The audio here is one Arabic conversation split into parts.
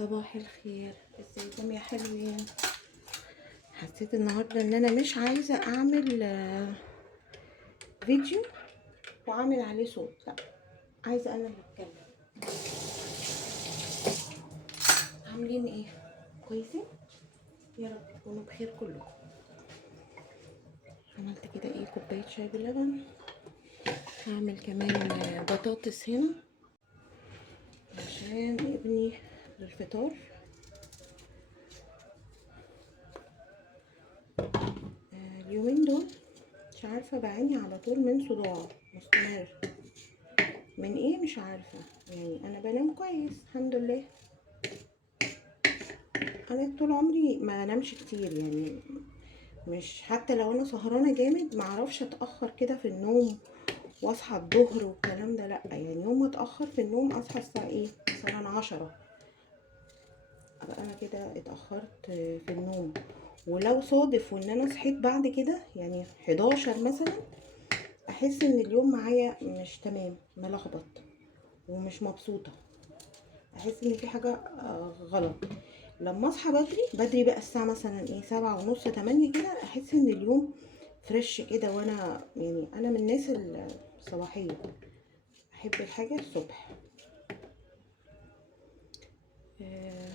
صباح الخير، ازيكم يا حلوين؟ حسيت النهارده ان انا مش عايزه اعمل فيديو واعمل عليه صوت، لا، عايزه انا اللي اتكلم. عاملين ايه؟ كويسين؟ يا رب تكونوا بخير كلكم. عملت كده ايه، كوبايه شاي بلبن. هعمل كمان بطاطس هنا عشان ابني للفطار. اليومين دول مش عارفه بعاني على طول من صداع مستمر. من ايه مش عارفه، يعني انا بنام كويس الحمد لله. انا طول عمري ما انامش كتير، يعني مش حتى لو انا سهرانه جامد ما اعرفش اتاخر كده في النوم واصحى الظهر والكلام ده، لا، يعني يوم ما اتاخر في النوم اصحى الساعه ايه مثلا 10، ابقى انا كده اتاخرت في النوم. ولو صادف وان انا صحيت بعد كده يعني 11 مثلا، احس ان اليوم معايا مش تمام، ملخبط ومش مبسوطه، احس ان في حاجه غلط. لما اصحى بدري بدري بقى الساعه مثلا ايه 7:30 8 كده، احس ان اليوم فريش كده. وانا يعني انا من الناس الصباحيه، احب الحاجه الصبح. آه،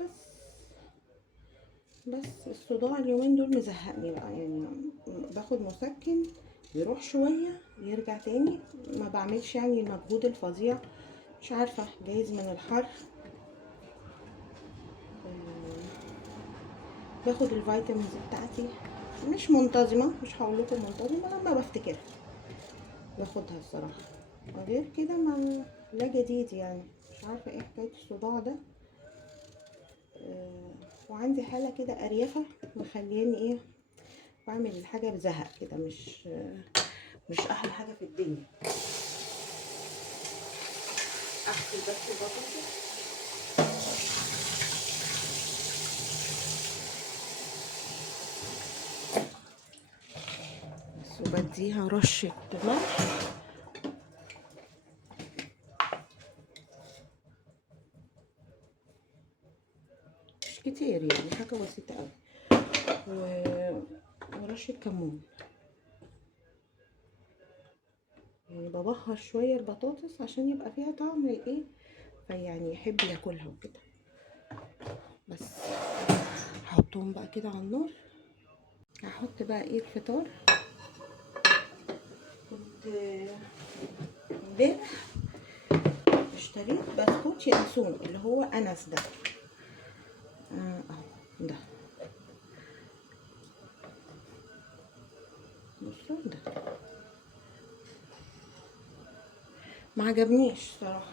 بس بس الصداع اليومين دول مزهقني بقى، يعني باخد مسكن يروح شويه يرجع تاني، ما بعملش يعني المجهود الفظيع. مش عارفه، جايز من الحر. باخد الفيتامينز بتاعتي، مش منتظمه، مش هقول لكم منتظمه، لما بفتكرها باخدها الصراحه. غير كده ما لا جديد، يعني مش عارفه ايه حكايه الصداع ده. وعندي حاله كده اريافه مخلياني ايه، بعمل الحاجه بزهق كده، مش احلى حاجه في الدنيا. اغسل بس البطاطس. بس وبديها رشه ملح، مش كتير يعني، حاجه بسيطه قوي. ورشه كمون، يعني ببهر شويه البطاطس عشان يبقى فيها طعم ايه، فيعني يحب ياكلها وكده. بس هحطهم بقى كده على النار. هحط بقى ايه الفطار. كنت امبارح اشتريت بسكوت ينسون اللي هو انس ده، اهو ده، بصوا ده ما عجبنيش صراحه.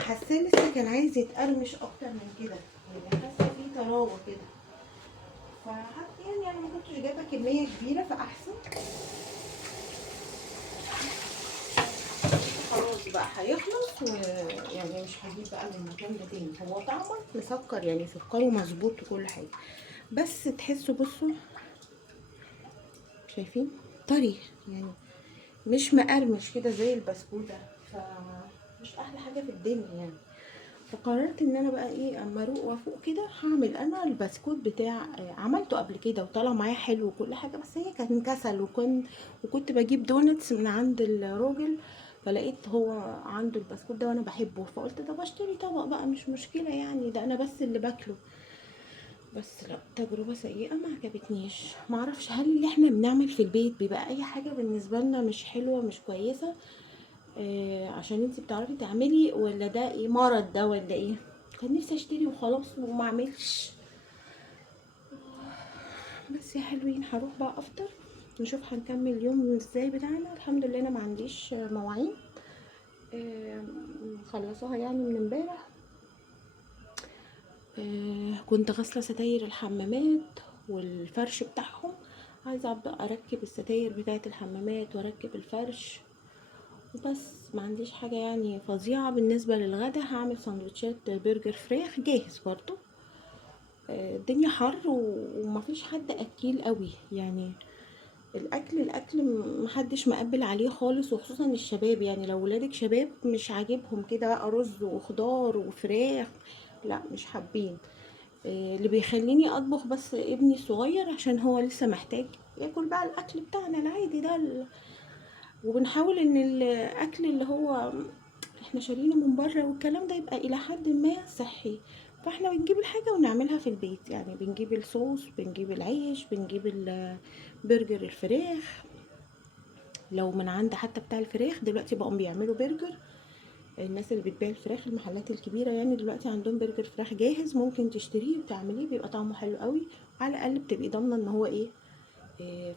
حاساه لسه كان عايز يتقرمش اكتر من كده، يعني حاسه فيه طراوه كده. فحتى يعني انا ما كنتش جايبه كميه كبيره فاحسن. خلاص بقى هيخلص، ويعني مش هجيب بقى من المكان ده تاني. هو طعمه مسكر، يعني سكره مظبوط وكل حاجه، بس تحسوا بصوا شايفين طري، يعني مش مقرمش كده زي البسكوته، فمش احلى حاجه في الدنيا يعني. فقررت ان انا بقى ايه، اما اروق وافوق كده هعمل انا البسكوت بتاع عملته قبل كده وطلع معايا حلو وكل حاجه، بس هي كان كسل. وكنت بجيب دونتس من عند الراجل، فلقيت هو عنده البسكوت ده وانا بحبه، فقلت طب اشتري طبق بقى، مش مشكله يعني، ده انا بس اللي باكله. بس لا، تجربه سيئه، ما عجبتنيش. معرفش هل اللي احنا بنعمل في البيت بيبقى اي حاجه بالنسبه لنا مش حلوه مش كويسه عشان انتي بتعرفي تعملي، ولا ده ايه مرض ده ولا ايه؟ كان نفسي اشتري وخلاص وما اعملش. بس يا حلوين هروح بقى افطر، نشوف هنكمل اليوم ازاي بتاعنا. الحمد لله انا ما عنديش مواعين، مخلصاها يعني من امبارح. كنت غاسله ستاير الحمامات والفرش بتاعهم، عايزه ابدا اركب الستاير بتاعه الحمامات واركب الفرش. بس ما عنديش حاجه يعني فظيعه. بالنسبه للغدا هعمل سندوتشات برجر فراخ جاهز برضو. الدنيا حر ومفيش حد اكيل قوي يعني، الاكل محدش مقبل عليه خالص، وخصوصا الشباب. يعني لو ولادك شباب مش عاجبهم كده بقى رز وخضار وفراخ، لا مش حابين. اللي بيخليني اطبخ بس ابني الصغير عشان هو لسه محتاج ياكل بقى الاكل بتاعنا العادي ده وبنحاول ان الاكل اللي هو احنا شارينه من بره والكلام ده يبقى الى حد ما صحي. فاحنا بنجيب الحاجة ونعملها في البيت، يعني بنجيب الصوص، بنجيب العيش، بنجيب برجر الفراخ. لو من عند حتى بتاع الفراخ دلوقتي بقوا بيعملوا برجر. الناس اللي بتبيع الفراخ، المحلات الكبيرة يعني دلوقتي عندهم برجر فراخ جاهز، ممكن تشتريه وتعمليه، بيبقى طعمه حلو قوي. على الاقل بتبقي ضامنة ان هو ايه،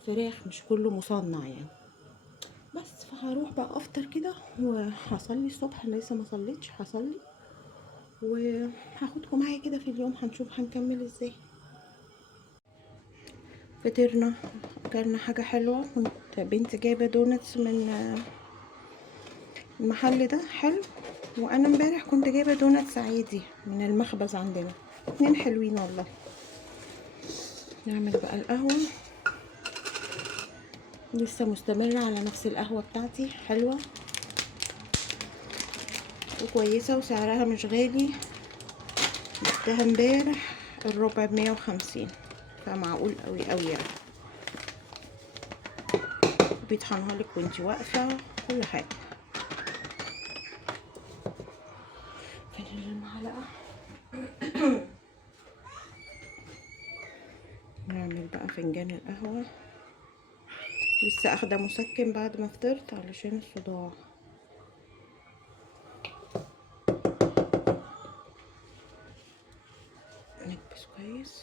فراخ مش كله مصنع يعني. بس فهروح بقى افطر كده وهصلي الصبح، انا لسه ما صليتش، هصلي وهاخدكم معايا كده في اليوم، هنشوف هنكمل ازاي. فطرنا، اكلنا حاجة حلوة. كنت بنتي جايبة دونتس من المحل ده حلو، وانا امبارح كنت جايبة دونتس عادي من المخبز عندنا، اتنين حلوين والله. نعمل بقى القهوة، لسه مستمرة على نفس القهوة بتاعتي، حلوة وكويسة وسعرها مش غالي. جبتها امبارح الربع ب150، فمعقول قوي قوي يعني. بيطحنها لك وانتي واقفة، كل حاجة. فين المعلقة؟ نعمل بقى فنجان القهوة. لسه اخده مسكن بعد ما فطرت علشان الصداع. نكبس كويس.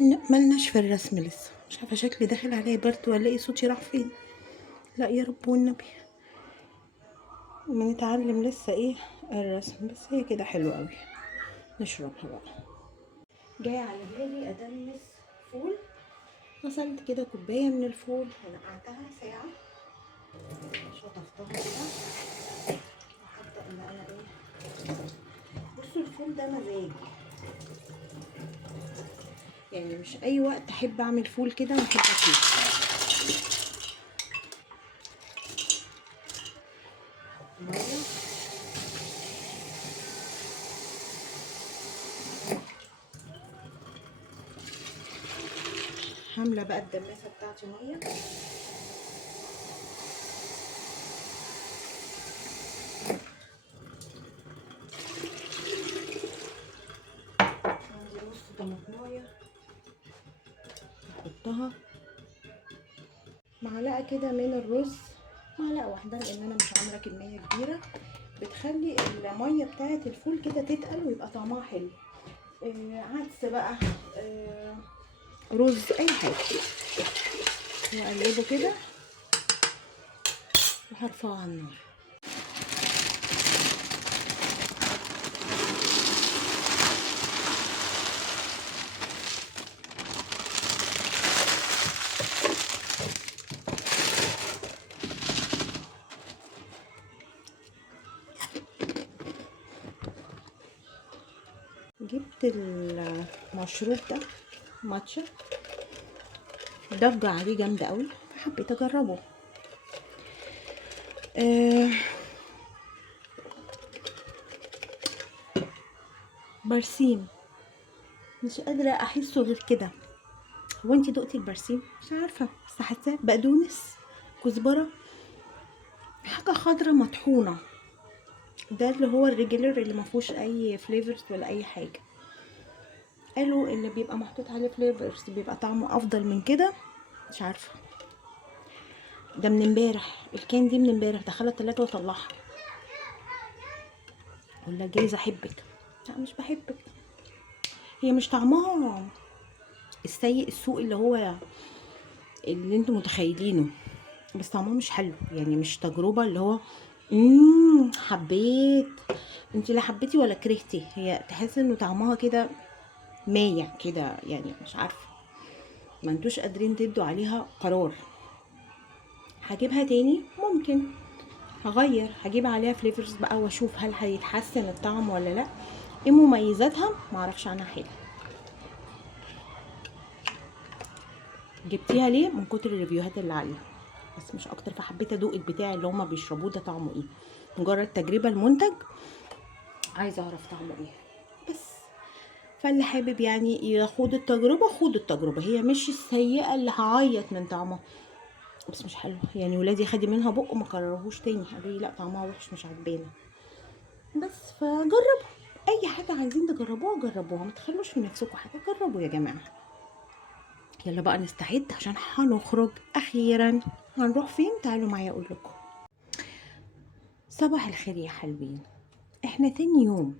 لا ملناش في الرسم لسه، مش عارفه شكلي داخل عليا برد ولا ايه، صوتي راح فين. لا يا رب والنبي، بنتعلم لسه ايه الرسم، بس هي كده حلوه قوي. نشربها بقى. جاي على بالي ادمس فول. غسلت كده كوبايه من الفول ونقعتها ساعه، شطفتها كده وحتى ان انا ايه. بصوا الفول ده مزاج، يعني مش اي وقت احب اعمل فول كده واحب اكله. ميه، عامله بقى الدماسه بتاعتي ميه. عندي نص طماطمايه احطها، معلقه كده من الرز، معلقه واحده لان انا مش عامله كميه كبيره، بتخلي الميه بتاعه الفول كده تتقل ويبقى طعمها حلو. عدس بقى، رز، اي حاجه، واقلبه كده وهرفعه على النار. جبت المشروب ده ماتشا، ضجة عليه جامدة قوي فحبيت اجربه. آه برسيم، مش قادرة احسه غير كده. هو انتي دقتي البرسيم؟ مش عارفة بس حاساه بقدونس، كزبره، حاجه خضره مطحونه. ده اللي هو الريجولر اللي ما فيهوش اي فليفرز ولا اي حاجه. قالوا اللي بيبقى محطوط عليه فليفرز بيبقى طعمه افضل من كده. مش عارفه. ده من امبارح، الكان دي من امبارح، دخلها التلاجة واطلعها. ولا جايز احبك؟ لا مش بحبك. هي مش طعمها السيء السوء اللي هو اللي انتوا متخيلينه، بس طعمها مش حلو يعني، مش تجربة اللي هو حبيت. انت لا حبيتي ولا كرهتي، هي تحس انه طعمها كده مايع كده يعني، مش عارفة، ما انتوش قادرين تدوا عليها قرار. هجيبها تاني ممكن، هغير، هجيب عليها فليفرز بقى واشوف هل هيتحسن الطعم ولا لا. ايه مميزاتها؟ معرفش عنها حاجة. جبتيها ليه؟ من كتر الريفيوهات اللي عليها، بس مش اكتر. فحبيت ادوق البتاع اللي هما بيشربوه ده طعمه ايه، مجرد تجربة المنتج، عايزة اعرف طعمه ايه بس. فاللي حابب يعني يخوض التجربة، خوض التجربة، هي مش السيئة اللي هعيط من طعمها، بس مش حلو يعني. ولادي خدي منها بق ما كررهوش تاني، قالوا لي لا طعمها وحش مش عجبانا. بس فجربوا اي حاجة عايزين تجربوها جربوها، ما تخلوش في نفسكم حاجة، جربوا يا جماعة. يلا بقى نستعد عشان هنخرج اخيرا. هنروح فين؟ تعالوا معايا اقول لكم. صباح الخير يا حلوين. احنا تاني يوم.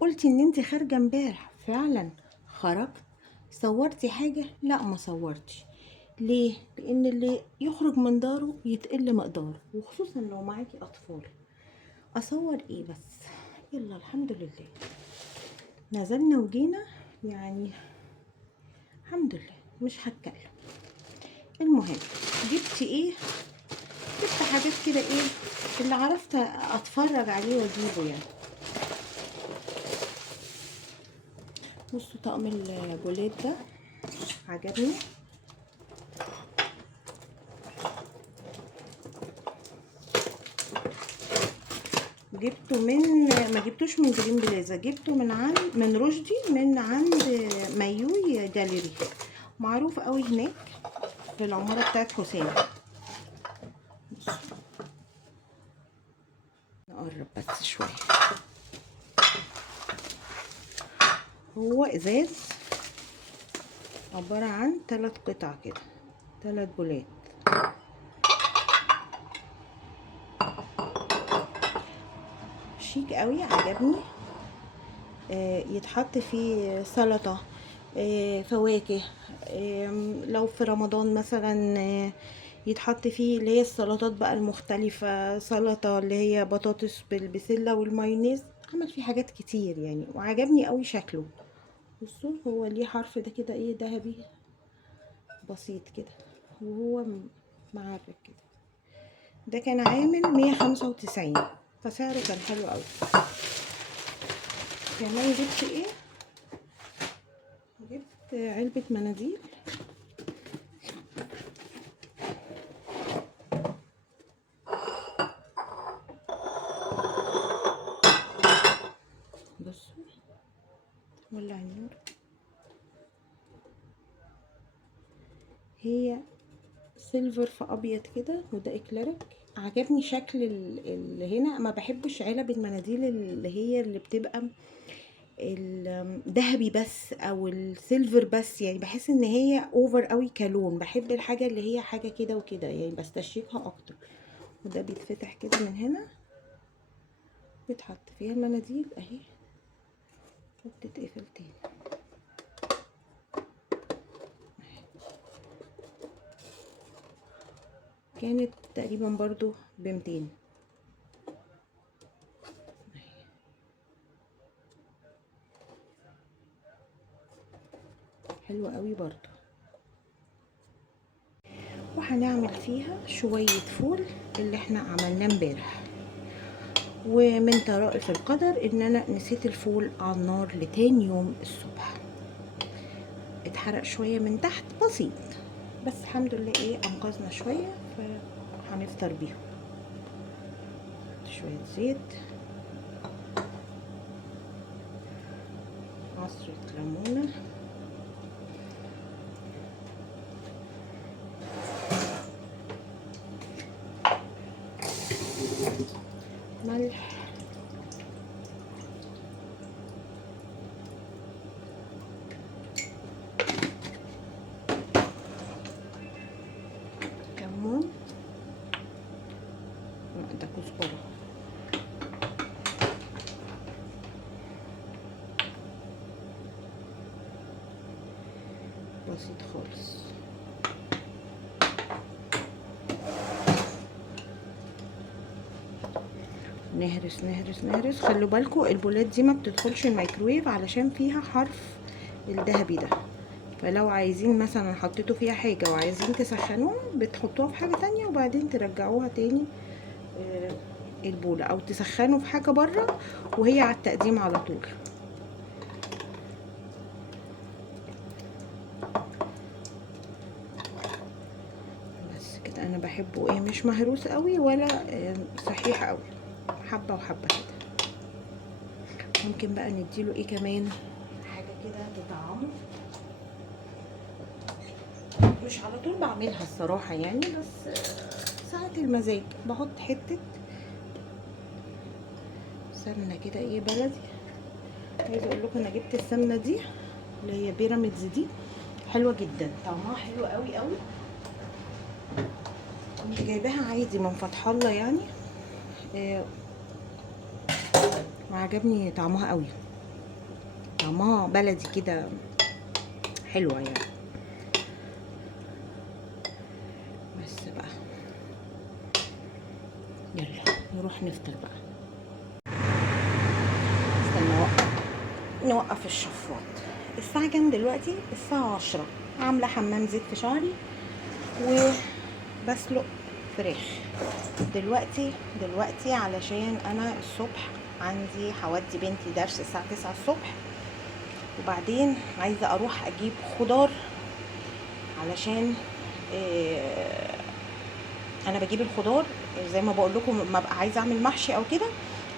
قلتي ان انت خارجه امبارح، فعلا خرجت. صورتي حاجه؟ لا ما صورتش. ليه؟ لان اللي يخرج من داره يتقل مقداره، وخصوصا لو معاكي اطفال. اصور ايه بس؟ يلا الحمد لله نزلنا وجينا يعني، الحمد لله مش هتكلم. المهم، جبت ايه؟ جبت حاجات كده ايه اللي عرفت اتفرج عليه واجيبه يعني. بصوا طقم البولات ده عجبني. جبته من، ما جبتوش من جرين بلازا، جبته من رشدي، من عند مايوي جاليري، معروف قوي هناك في العمارة بتاعت حسين. نقرب بس شوية. هو ازاز عبارة عن 3 قطع كده، 3 بولات. شيك قوي، عجبني. يتحط فيه سلطة، فواكه. لو في رمضان مثلا يتحط فيه اللي هي السلطات بقى المختلفة، سلطة اللي هي بطاطس بالبسلة والمايونيز. عمل فيه حاجات كتير يعني، وعجبني قوي شكله. بصوا هو ليه حرف ده كده ايه ذهبي بسيط كده، وهو معرك كده. ده كان عامل 195، فسعره كان حلو قوي. كمان جبت ايه؟ جبت علبة مناديل. بصوا ولع النور. هي سيلفر في ابيض كده، وده اكليريك. عجبني شكل اللي هنا. ما بحبش علب المناديل اللي هي اللي بتبقى الذهبي بس او السيلفر بس، يعني بحس ان هي اوفر قوي كلون. بحب الحاجه اللي هي حاجه كده وكده يعني، بستشيكها اكتر. وده بيتفتح كده من هنا، بيتحط فيها المناديل اهي، وبتتقفل تاني. كانت تقريبا برضو ب200. حلوة قوي برضو. وهنعمل فيها شوية فول اللي احنا عملناه امبارح. ومن طرائف القدر ان انا نسيت الفول على النار لتاني يوم الصبح، اتحرق شوية من تحت بسيط، بس الحمد لله ايه انقذنا شوية. فهنفطر بيهم. شوية زيت، عصرة ليمونة، بسيط خالص. نهرس نهرس نهرس. خلوا بالكم البولات دي ما بتدخلش الميكرويف علشان فيها حرف الذهبي ده، فلو عايزين مثلا حطيتوا فيها حاجة وعايزين تسخنوها بتحطوها في حاجة تانية وبعدين ترجعوها تاني البولة، او تسخنوا في حاجة بره وهي على التقديم على طول. بس كده انا بحبه ايه، مش مهروس قوي ولا صحيح قوي، حبة وحبة كده. ممكن بقى نديله ايه كمان، حاجة كده تطعمه. مش على طول بعملها الصراحة يعني، بس ساعة المزاج بحط حتة سمنة كده ايه بلدي. عايزة اقول لكم انا جبت السمنة دي اللي هي بيراميدز دي، حلوة جدا، طعمها حلو قوي قوي. كنت جايباها عادي من فتح الله يعني، وعجبني طعمها قوي، طعمها بلدي كده حلوة يعني. بس بقى يلا نروح نفطر بقى. استنى نوقف الشفاط. الساعة كام دلوقتي؟ الساعة 10. عاملة حمام زيت في شعري وبسلق فراخ دلوقتي علشان انا الصبح عندي هودي بنتي درس الساعة 9 الصبح، وبعدين عايزة اروح اجيب خضار علشان انا بجيب الخضار زي ما بقول لكم، ما بقى عايزه اعمل محشي او كده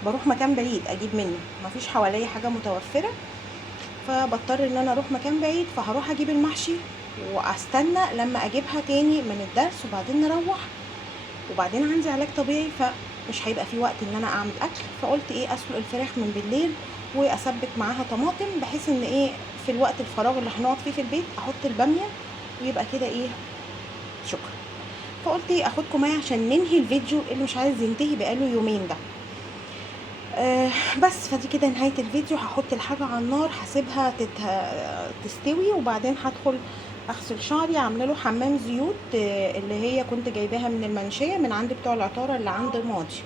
بروح مكان بعيد اجيب منه، مفيش حواليا حاجه متوفره، فبضطر ان انا اروح مكان بعيد، فهروح اجيب المحشي واستنى لما اجيبها تاني من الدرس وبعدين نروح، وبعدين عندي علاج طبيعي فمش هيبقى في وقت ان انا اعمل اكل. فقلت ايه، اسلق الفراخ من بالليل واسبك معاها طماطم، بحيث ان ايه في الوقت الفراغ اللي هنقعد فيه في البيت احط الباميه ويبقى كده ايه شكرا. فقلت ايه اخدكم معايا عشان ننهي الفيديو اللي مش عايز ينتهي بقاله يومين ده. بس فدي كده نهايه الفيديو. هحط الحاجه على النار هسيبها تستوي، وبعدين هدخل اغسل شعري، عامله له حمام زيوت اللي هي كنت جايباها من المنشيه من عند بتوع العطاره اللي عند ماضي.